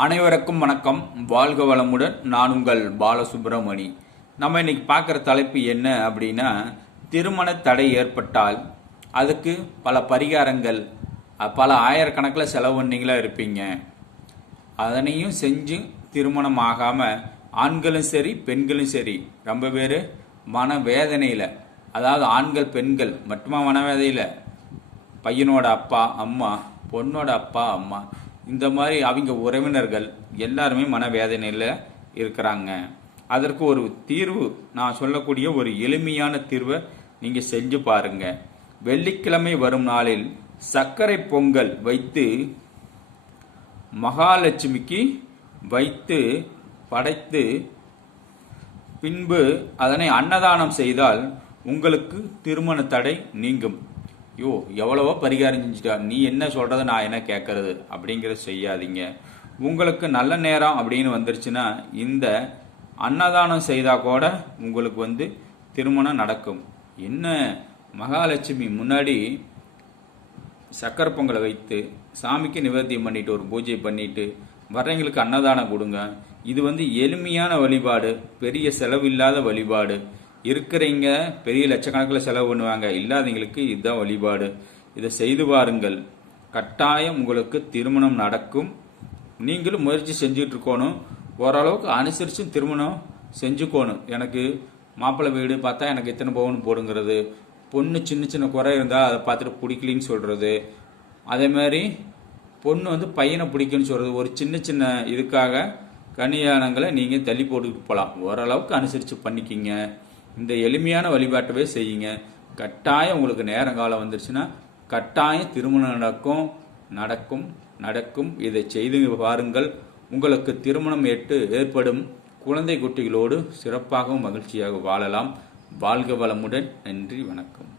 அனைவருக்கும் வணக்கம். வாழ்க வளமுடன். நான் உங்கள் பாலசுப்ரமணி. நம்ம இன்னைக்கு பார்க்குற தலைப்பு என்ன அப்படின்னா, திருமண தடை ஏற்பட்டால் அதுக்கு பல பரிகாரங்கள், பல ஆயிரக்கணக்கில் செலவு பண்ணிங்களா இருப்பீங்க. அதனையும் செஞ்சு திருமணம் ஆகாமல் ஆண்களும் சரி பெண்களும் சரி ரொம்ப பேர் மன வேதனையில், அதாவது ஆண்கள் பெண்கள் மட்டுமா மனவேதையில், பையனோட அப்பா அம்மா, பொண்ணோட அப்பா அம்மா, இந்த மாதிரி அவங்க உறவினர்கள் எல்லாருமே மனவேதனையில் இருக்கிறாங்க. அதற்கு ஒரு தீர்வு, நான் சொல்லக்கூடிய ஒரு எளிமையான தீர்வை நீங்கள் செஞ்சு பாருங்க. வெள்ளிக்கிழமை வரும் நாளில் சர்க்கரை பொங்கல் வைத்து மகாலட்சுமிக்கு வைத்து படைத்து பின்பு அதனை அன்னதானம் செய்தால் உங்களுக்கு திருமண தடை நீங்கும். எவ்வளவோ பரிகாரம் செஞ்சுட்டா, நீ என்ன சொல்றது நான் என்ன கேட்கறது அப்படிங்கிறத செய்யாதீங்க. உங்களுக்கு நல்ல நேரம் அப்படின்னு வந்துருச்சுன்னா இந்த அன்னதானம் செய்தா கூட உங்களுக்கு திருமணம் நடக்கும். என்ன, மகாலட்சுமி முன்னாடி சக்கரை பொங்கலை வைத்து சாமிக்கு நிவேத்தியம் பண்ணிட்டு ஒரு பூஜை பண்ணிட்டு வர்றவங்களுக்கு அன்னதானம் கொடுங்க. இது எளிமையான வழிபாடு, பெரிய செலவில்லாத வழிபாடு. இருக்கிறவங்க பெரிய லட்சக்கணக்கில் செலவு பண்ணுவாங்க, இல்லாதவங்களுக்கு இதுதான் வழிபாடு. இதை செய்து பாருங்கள், கட்டாயம் உங்களுக்கு திருமணம் நடக்கும். நீங்களும் முயற்சி செஞ்சுட்டு இருக்கணும். ஓரளவுக்கு அனுசரித்து திருமணம் செஞ்சுக்கணும். எனக்கு மாப்பிள்ளை வீடு பார்த்தா எனக்கு இத்தனை பவுன் போடுங்கிறது, பொண்ணு சின்ன சின்ன குறை இருந்தால் அதை பார்த்துட்டு பிடிக்கலின்னு சொல்கிறது, அதே மாதிரி பொண்ணு பையனை பிடிக்குன்னு சொல்கிறது, ஒரு சின்ன சின்ன இதுக்காக கல்யாணங்களை நீங்கள் தள்ளி போட்டுக்கிட்டு போகலாம். ஓரளவுக்கு அனுசரித்து பண்ணிக்கிங்க. இந்த எளிமையான வழிபாட்டவே செய்யுங்க. கட்டாயம் உங்களுக்கு நேரங்காலம் வந்துருச்சுன்னா கட்டாயம் திருமணம் நடக்கும் நடக்கும். இதை செய்து பாருங்கள். உங்களுக்கு திருமணம் ஏற்படும் குழந்தை குட்டிகளோடு சிறப்பாகவும் மகிழ்ச்சியாக வாழலாம். வாழ்க வளமுடன். நன்றி, வணக்கம்.